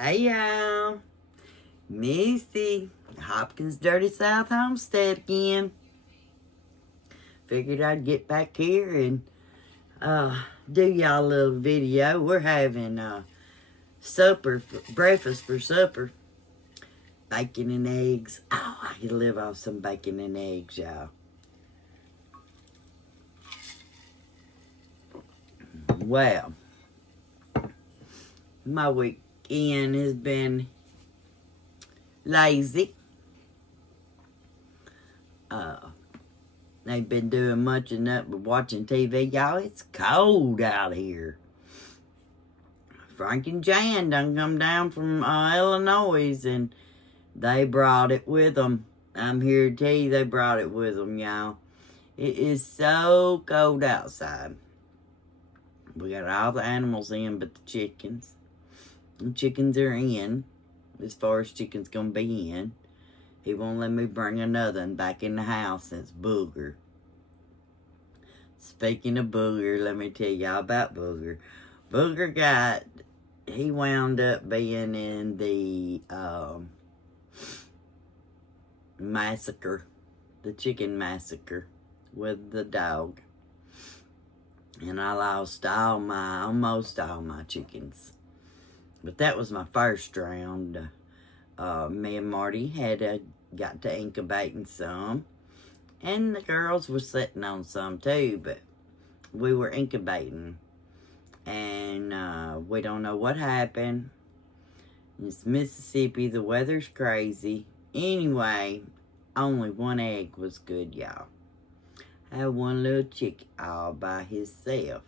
Hey y'all, Missy, Hopkins Dirty South Homestead again. Figured I'd get back here and do y'all a little video. We're having breakfast for supper. Bacon and eggs. Oh, I could live off some bacon and eggs, y'all. Well, my weekend has been lazy. Ain't been doing much of nothing but watching TV. Y'all, it's cold out here. Frank and Jan done come down from Illinois, and they brought it with them. I'm here to tell you they brought it with them, y'all. It is so cold outside. We got all the animals in but the chickens. The chickens are in, as far as chickens gonna be in. He won't let me bring another one back in the house since Booger. Speaking of Booger, let me tell y'all about Booger. He wound up being in the massacre, the chicken massacre with the dog. And I lost almost all my chickens. But that was my first round. Me and Marty got to incubating some. And the girls were sitting on some too, but we were incubating. And we don't know what happened. It's Mississippi, the weather's crazy. Anyway, only one egg was good, y'all. I had one little chick all by himself.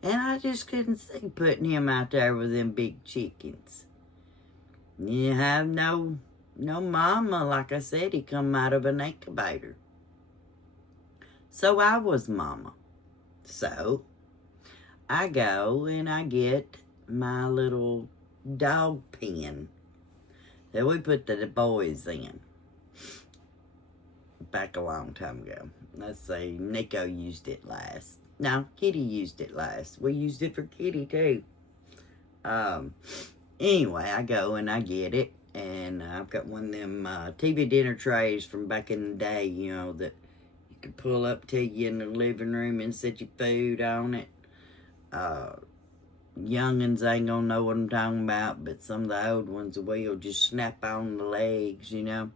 And I just couldn't see putting him out there with them big chickens. You have no mama. Like I said, he come out of an incubator. So I was mama. So I go and I get my little dog pen that we put the boys in back a long time ago. Let's say Nico used it last. No, Kitty used it last. We used it for Kitty too. Anyway, I go and I get it. And I've got one of them TV dinner trays from back in the day, you know, that you could pull up to you in the living room and set your food on it. Young'uns ain't gonna know what I'm talking about, but some of the old ones will just snap on the legs, you know.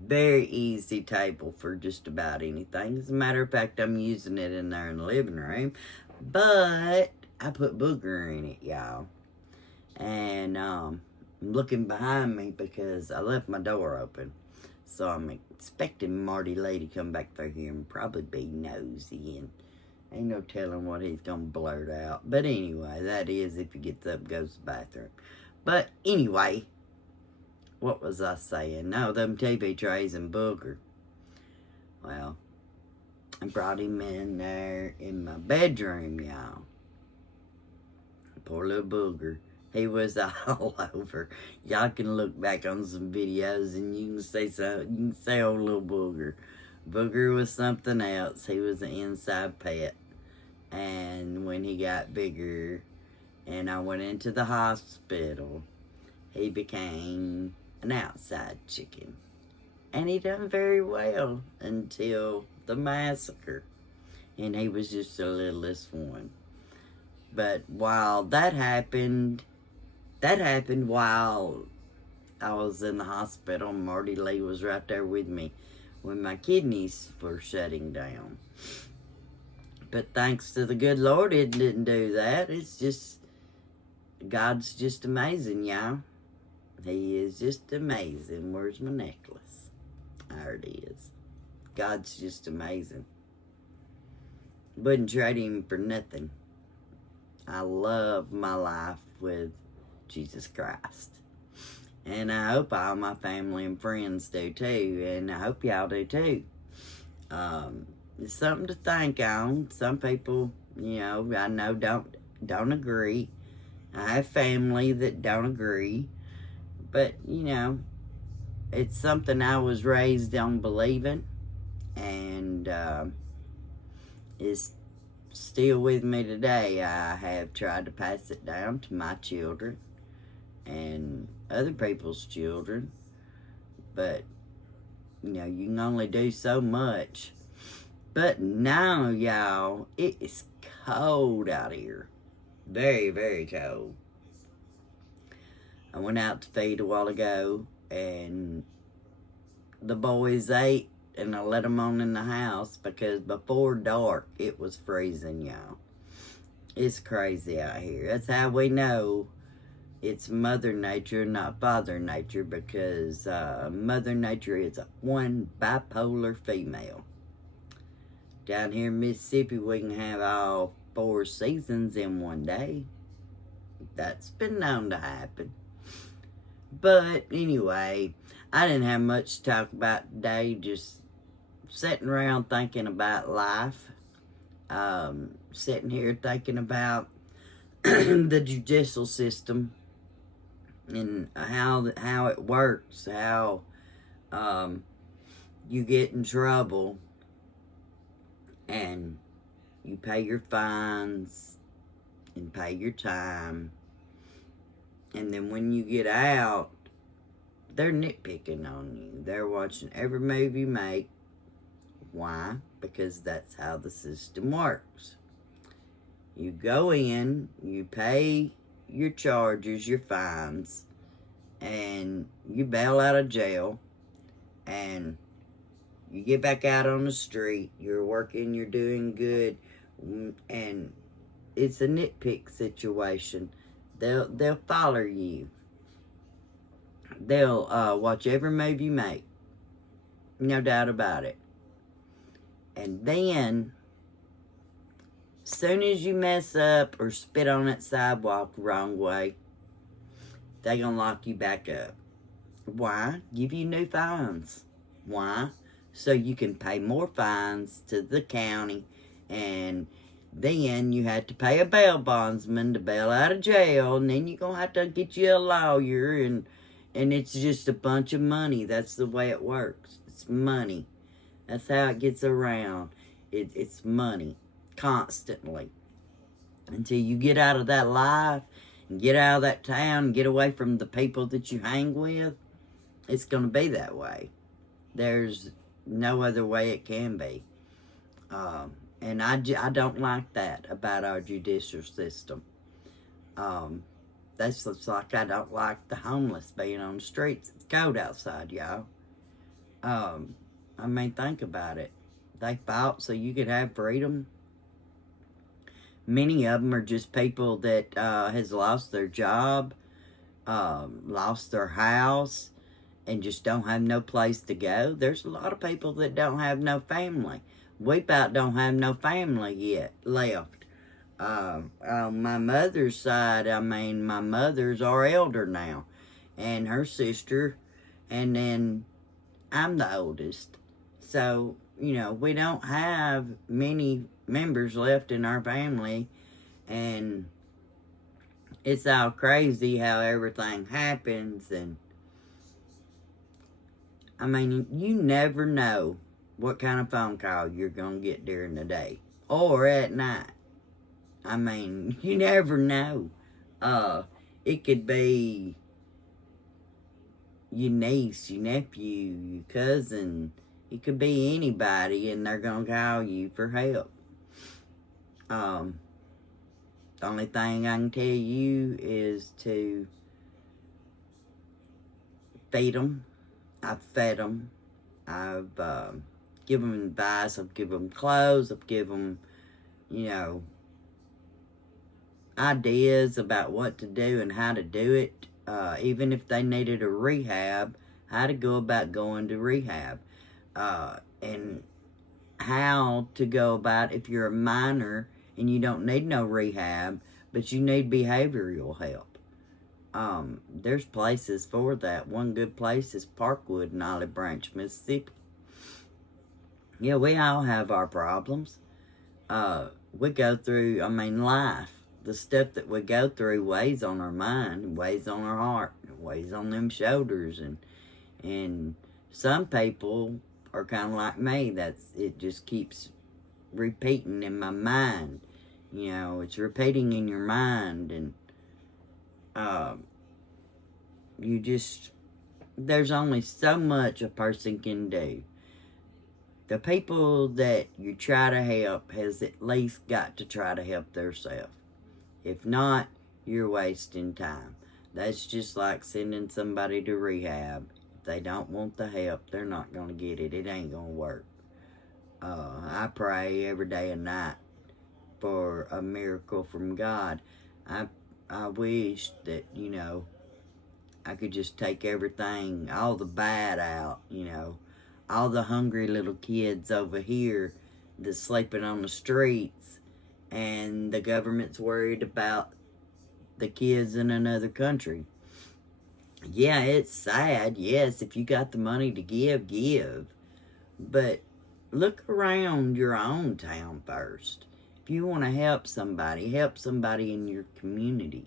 Very easy table for just about anything. As a matter of fact, I'm using it in there in the living room. But I put Booger in it, y'all. And I'm looking behind me because I left my door open. So I'm expecting Marty Lee to come back through here and probably be nosy. And ain't no telling what he's going to blurt out. But anyway, that is if he gets up, goes to the bathroom. But anyway, what was I saying? No, them TV trays and Booger. Well, I brought him in there in my bedroom, y'all. Poor little Booger. He was all over. Y'all can look back on some videos and you can say old little Booger. Booger was something else. He was an inside pet. And when he got bigger and I went into the hospital, he became an outside chicken. And he done very well until the massacre. And he was just the littlest one. But while that happened while I was in the hospital. Marty Lee was right there with me when my kidneys were shutting down. But thanks to the good Lord, it didn't do that. It's just, God's just amazing, y'all. He is just amazing. Where's my necklace? There it is. God's just amazing. Wouldn't trade him for nothing. I love my life with Jesus Christ. And I hope all my family and friends do too. And I hope y'all do too. It's something to think on. Some people, you know, I know don't agree. I have family that don't agree. But, you know, it's something I was raised on believing. And is still with me today. I have tried to pass it down to my children. and other people's children. But, you know, you can only do so much. But now, y'all, it is cold out here. Very, very cold. I went out to feed a while ago, and the boys ate, and I let them on in the house because before dark, it was freezing, y'all. It's crazy out here. That's how we know it's Mother Nature, not Father Nature, because Mother Nature is one bipolar female. Down here in Mississippi, we can have all 4 seasons in one day. That's been known to happen. But anyway, I didn't have much to talk about today, just sitting around thinking about life. Sitting here thinking about the judicial system and how it works, how you get in trouble and you pay your fines and pay your time, and then when you get out, they're nitpicking on you. They're watching every move you make. Why? Because that's how the system works. You go in, you pay your charges, your fines, and you bail out of jail, and you get back out on the street, you're working, you're doing good, and it's a nitpick situation. They'll follow you. They'll watch every move you make. No doubt about it. And then, soon as you mess up or spit on that sidewalk the wrong way, they gonna lock you back up. Why? Give you new fines. Why? So you can pay more fines to the county, and then you have to pay a bail bondsman to bail out of jail, and then you're gonna have to get you a lawyer, and it's just a bunch of money. That's the way it works. It's money. That's how it gets around. It's money. Constantly. Until you get out of that life, and get out of that town, and get away from the people that you hang with, it's going to be that way. There's no other way it can be. And I don't like that about our judicial system. That's just like I don't like the homeless being on the streets. It's cold outside, y'all. I mean, think about it. They fought so you could have freedom. Many of them are just people that has lost their job, lost their house, and just don't have no place to go. There's a lot of people that don't have no family. We about don't have no family yet left. On my mother's side, I mean, my mother's our elder now, and her sister, and then I'm the oldest. So, you know, we don't have many members left in our family, and it's all crazy how everything happens. And I mean, you never know what kind of phone call you're gonna get during the day or at night. I mean, you never know. It could be your niece, your nephew, your cousin. It could be anybody, and they're going to call you for help. The only thing I can tell you is to feed them. I've fed them. I've given them advice. I've given them clothes. I've given them, ideas about what to do and how to do it. Even if they needed a rehab, how to go about going to rehab. And how to go about if you're a minor and you don't need no rehab, but you need behavioral help. There's places for that. One good place is Parkwood in Olive Branch, Mississippi. Yeah, we all have our problems. We go through, life. The stuff that we go through weighs on our mind, weighs on our heart, weighs on them shoulders, and some people are kind of like me. It just keeps repeating in my mind. It's repeating in your mind, and there's only so much a person can do. The people that you try to help has at least got to try to help themselves. If not, you're wasting time. That's just like sending somebody to rehab. If they don't want the help, they're not going to get it. It ain't going to work. I pray every day and night for a miracle from God. I wish that, I could just take everything, all the bad out, all the hungry little kids over here that's sleeping on the streets, and the government's worried about the kids in another country. Yeah, it's sad. Yes, if you got the money to give. But look around your own town first. If you want to help somebody in your community.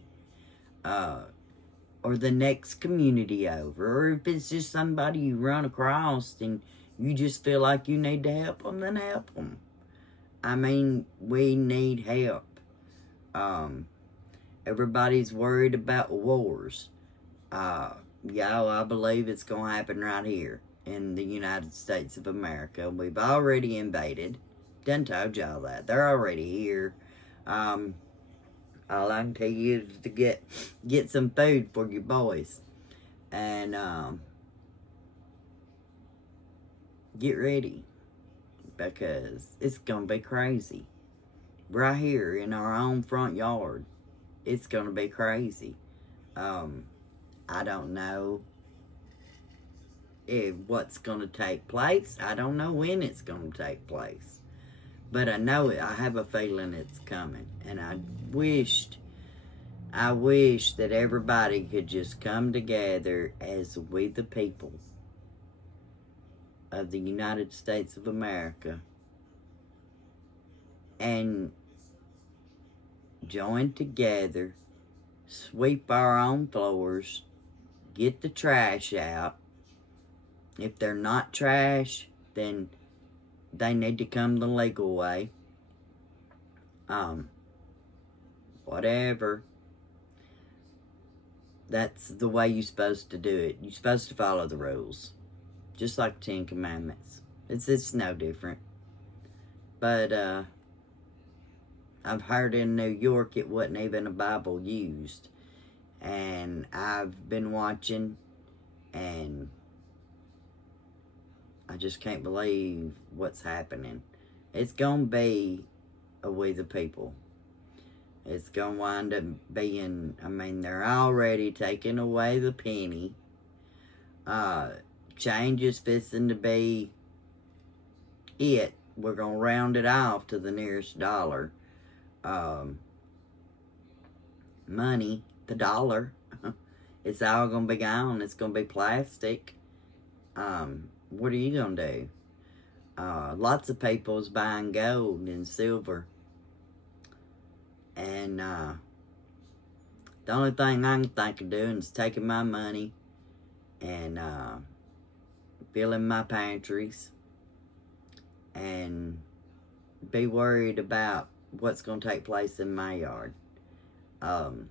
Or the next community over. Or if it's just somebody you run across and you just feel like you need to help them, then help them. I mean, we need help. Everybody's worried about wars. I believe it's going to happen right here in the United States of America. We've already invaded. Done told y'all that. They're already here. All I can tell you is to get some food for your boys. And get ready. Because it's going to be crazy. Right here in our own front yard. It's going to be crazy. I don't know what's going to take place. I don't know when it's going to take place. But I know it. I have a feeling it's coming. And I wish that everybody could just come together as we the people of the United States of America and join together, sweep our own floors, get the trash out. If they're not trash, then they need to come the legal way. Whatever. That's the way you're supposed to do it. You're supposed to follow the rules. Just like the Ten Commandments. It's no different. But, I've heard in New York it wasn't even a Bible used. And I've been watching, and I just can't believe what's happening. It's going to be a We the People. It's going to wind up being, they're already taking away the penny. Change is fixing to be it. We're going to round it off to the nearest dollar. Money, the dollar, it's all going to be gone. It's going to be plastic. What are you going to do? Lots of people's buying gold and silver. And the only thing I can think of doing is taking my money and filling my pantries and be worried about what's going to take place in my yard. Who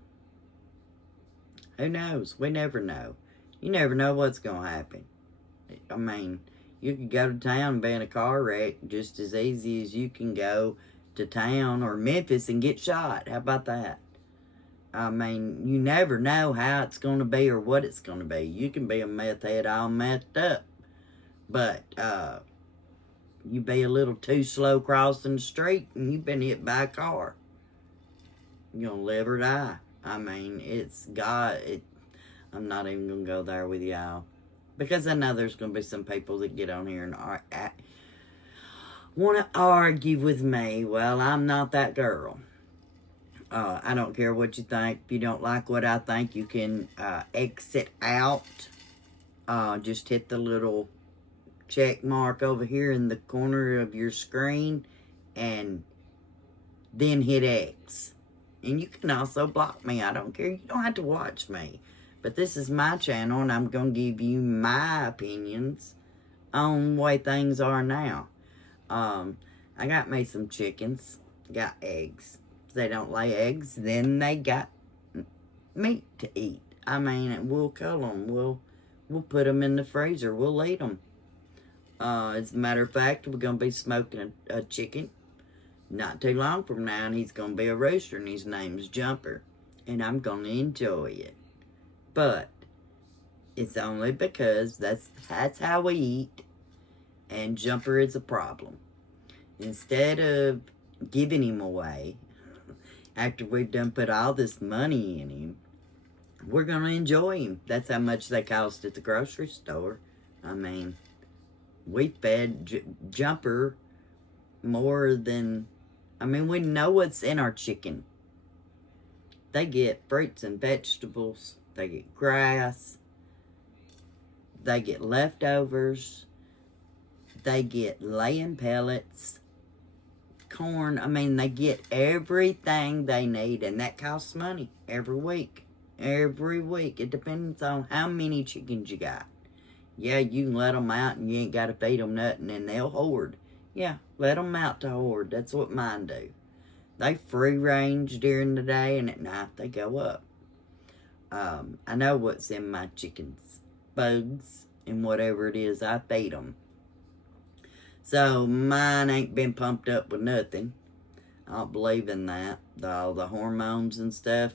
knows? We never know. You never know what's going to happen. You could go to town and be in a car wreck just as easy as you can go to town or Memphis and get shot. How about that? You never know how it's going to be or what it's going to be. You can be a meth head all messed up. But, you be a little too slow crossing the street and you've been hit by a car. You're going to live or die. It's God. I'm not even going to go there with y'all. Because I know there's going to be some people that get on here and want to argue with me. Well, I'm not that girl. I don't care what you think. If you don't like what I think, you can exit out. Just hit the little check mark over here in the corner of your screen and then hit X. And you can also block me. I don't care. You don't have to watch me. But this is my channel, and I'm going to give you my opinions on the way things are now. I got me some chickens. Got eggs. If they don't lay eggs, then they got meat to eat. I mean, we'll cull them. We'll put them in the freezer. We'll eat them. As a matter of fact, we're going to be smoking a chicken not too long from now, and he's going to be a rooster, and his name's Jumper. And I'm going to enjoy it. But it's only because that's how we eat, and Jumper is a problem. Instead of giving him away, after we've done put all this money in him, we're going to enjoy him. That's how much they cost at the grocery store. I mean, we fed Jumper more than... I mean, we know what's in our chicken. They get fruits and vegetables. They get grass. They get leftovers. They get laying pellets. Corn. I mean, they get everything they need, and that costs money every week. Every week. It depends on how many chickens you got. Yeah, you can let them out and you ain't got to feed them nothing, and they'll hoard. Yeah, let them out to hoard. That's what mine do. They free range during the day, and at night they go up. I know what's in my chickens. Bugs and whatever it is, I feed them. So mine ain't been pumped up with nothing. I don't believe in that. All the hormones and stuff.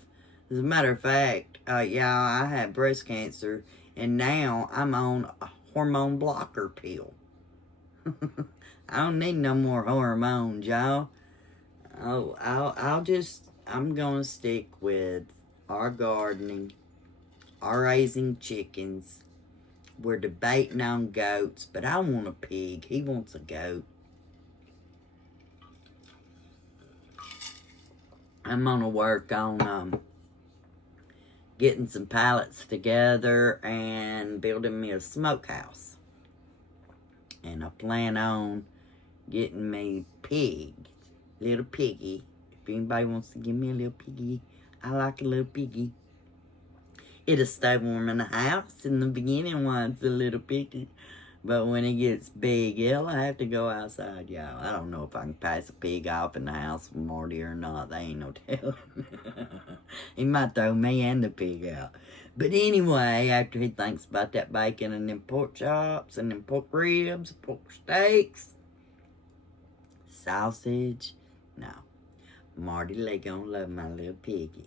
As a matter of fact, yeah, I had breast cancer, and now I'm on a hormone blocker pill. I don't need no more hormones, y'all. I'm gonna stick with our gardening, our raising chickens. We're debating on goats, but I want a pig. He wants a goat. I'm gonna work on getting some pallets together and building me a smokehouse. And I plan on getting me pig, little piggy. If anybody wants to give me a little piggy, I like a little piggy. It'll stay warm in the house in the beginning while it's a little piggy. But when it gets big, it'll have to go outside, y'all. I don't know if I can pass a pig off in the house with Marty or not. They ain't no telling. He might throw me and the pig out. But anyway, after he thinks about that bacon and them pork chops and them pork ribs, pork steaks, sausage, no. Marty Lee gonna love my little piggy.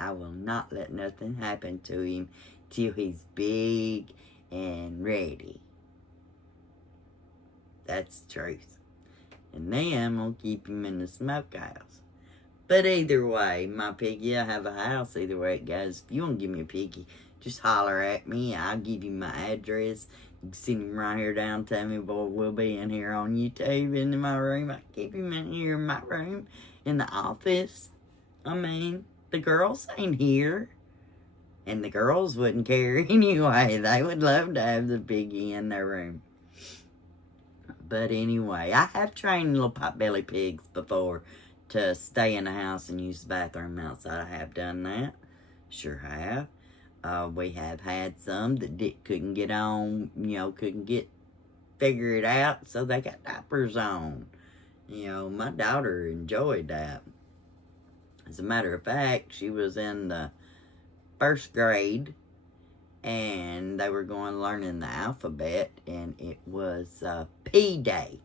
I will not let nothing happen to him till he's big and ready. That's the truth. And then I'm going to keep him in the smokehouse. But either way, my piggy, I have a house either way it goes. If you want to give me a piggy, just holler at me. I'll give you my address. You can send him right here down. Tell me, boy, we'll be in here on YouTube in my room. I keep him in here in my room, in the office. I mean, the girls ain't here. And the girls wouldn't care anyway. They would love to have the piggy in their room. But anyway, I have trained little potbelly pigs before to stay in the house and use the bathroom outside. I have done that. Sure have. We have had some that couldn't get on, couldn't figure it out, so they got diapers on. My daughter enjoyed that. As a matter of fact, she was in the 1st grade, and they were learning the alphabet, and it was P Day,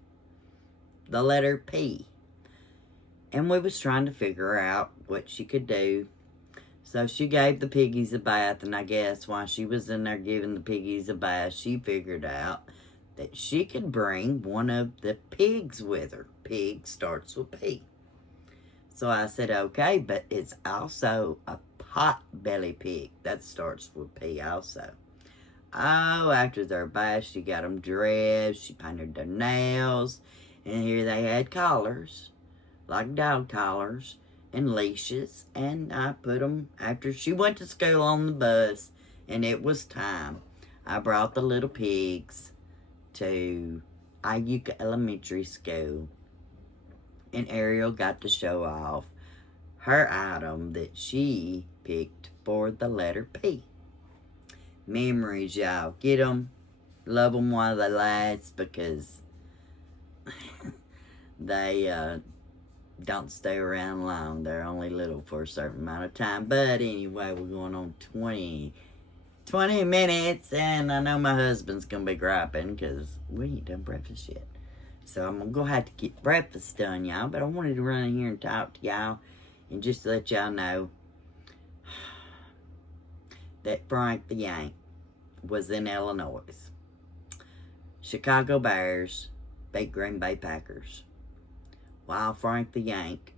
the letter P. And we was trying to figure out what she could do. So she gave the piggies a bath, and I guess while she was in there giving the piggies a bath, she figured out that she could bring one of the pigs with her. Pig starts with P. So I said, okay, but it's also a pot-belly pig. That starts with P also. Oh, after their bath, she got them dressed. She painted their nails. And here they had collars, like dog collars, and leashes. And I put them, after she went to school on the bus, and it was time, I brought the little pigs to Ayuka Elementary School. And Ariel got to show off her item that she picked for the letter P. Memories, y'all. Get them. Love them while they last, because they don't stay around long. They're only little for a certain amount of time. But anyway, we're going on 20 minutes, and I know my husband's going to be griping because we ain't done breakfast yet. So I'm going to have to get breakfast done, y'all. But I wanted to run in here and talk to y'all and just let y'all know that Frank the Yank was in Illinois. Chicago Bears beat Green Bay Packers, while Frank the Yank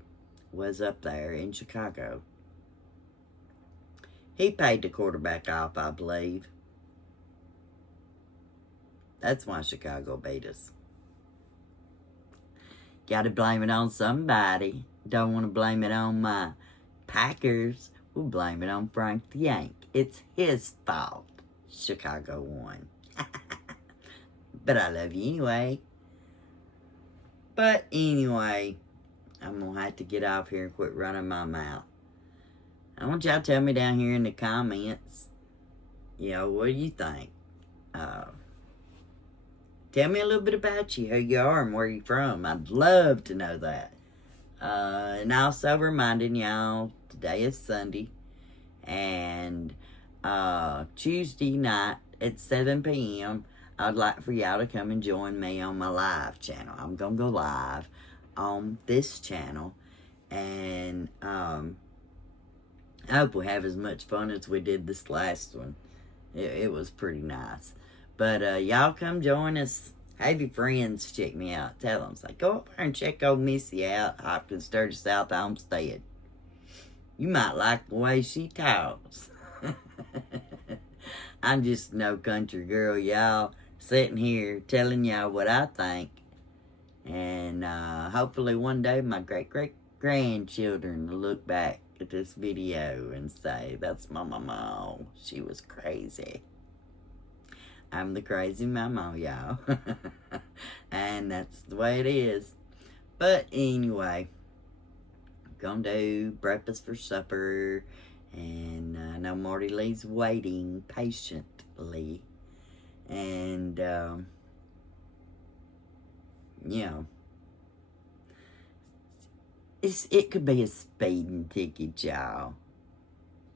was up there in Chicago. He paid the quarterback off, I believe. That's why Chicago beat us. Gotta blame it on somebody. Don't want to blame it on my Packers. We'll blame it on Frank the Yank. It's his fault Chicago won. But I love you anyway. But anyway, I'm going to have to get off here and quit running my mouth. I want y'all to tell me down here in the comments, what do you think? Tell me a little bit about you, who you are and where you're from. I'd love to know that. And also reminding y'all, today is Sunday. And Tuesday night at 7 p.m., I'd like for y'all to come and join me on my live channel. I'm going to go live on this channel. And I hope we have as much fun as we did this last one. It was pretty nice. But y'all come join us. Have your friends check me out. Tell them, say, go up there and check old Missy out, Hopkins 30 South Homestead. You might like the way she talks. I'm just no country girl, y'all. Sitting here telling y'all what I think. And hopefully one day my great-great-grandchildren will look back at this video and say, that's my mama. She was crazy. I'm the crazy mama, y'all. And that's the way it is. But anyway, gonna do breakfast for supper. And I know Marty Lee's waiting patiently. And, it could be a speeding ticket, y'all.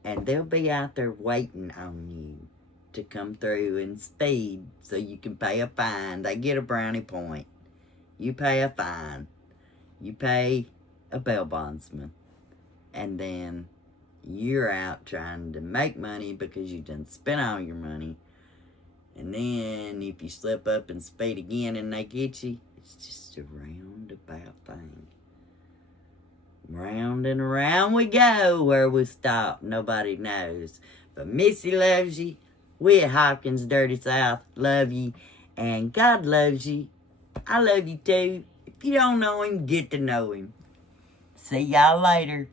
And they'll be out there waiting on you to come through and speed so you can pay a fine. They get a brownie point. You pay a fine. You pay a bail bondsman. And then you're out trying to make money because you done spent all your money. And then if you slip up and speed again and they get you, it's just a roundabout thing. Round and around we go. Where we stop, nobody knows. But Missy loves you. We at Hopkins Dirty South love you. And God loves you. I love you too. If you don't know him, get to know him. See y'all later.